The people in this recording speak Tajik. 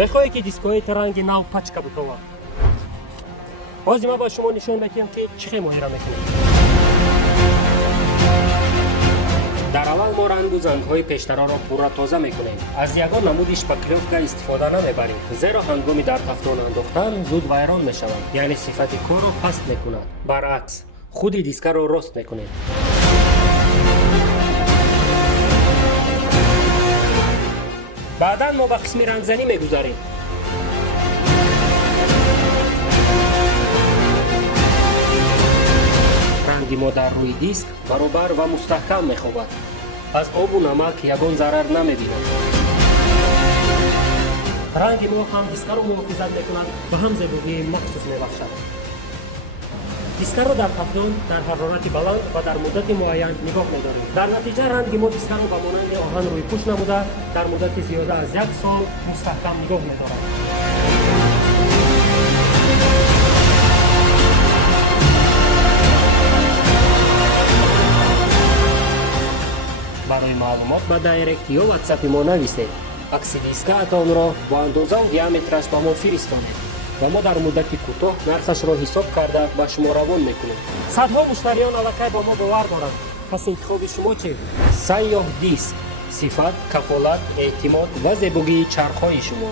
мехоҳед ки дискҳои ранги нав пачка бутовад. ҳозир ма ба шумо нишон медиҳам ки чӣ хел моҳира мекунем. дар аввал мо рангу зангҳои пештароро пурра тоза мекунем. аз ягон намуди шпаклёвка истифода намебарем, зеро ҳангоми дар тафтон андохтан зуд вайрон мешаванд, яъне сифати корро паст мекунад. баръакс, худи дискаро рост мекунем. баъдан мо ба қисми рангзанӣ мегузарем. ранги мо дар рӯи диск баробар ва мустаҳкам мехобад. аз обу намак ягон зарар намебинад. ранги мо ҳам дискаро муҳофизат мекунад ва ҳам зебогии махсус мебахшад. дискаро дар тафтон дар ҳарорати баланд ва дар муддати муайян нигоҳ медорем. дар натиҷа ранги мо дискаро ба монанди оҳан рӯи пӯш намуда дар муддати зиёда аз 1 сол мустаҳкам нигоҳ медорад. барои маълумот ба дайрект ё ватсапи мо нависед. акси дискаатонро бо андозаву диаметраш ба мо фиристонед ва мо дар муддати кӯтоҳ нархашро ҳисоб карда ба шумо равон мекунем. садҳо муштариён аллакай ба мо бовар доранд. пас интихоби шумо чӣ? САЙÖÇ диск. сифат, кафолат, эътимод ва зебогии чархҳои шумо.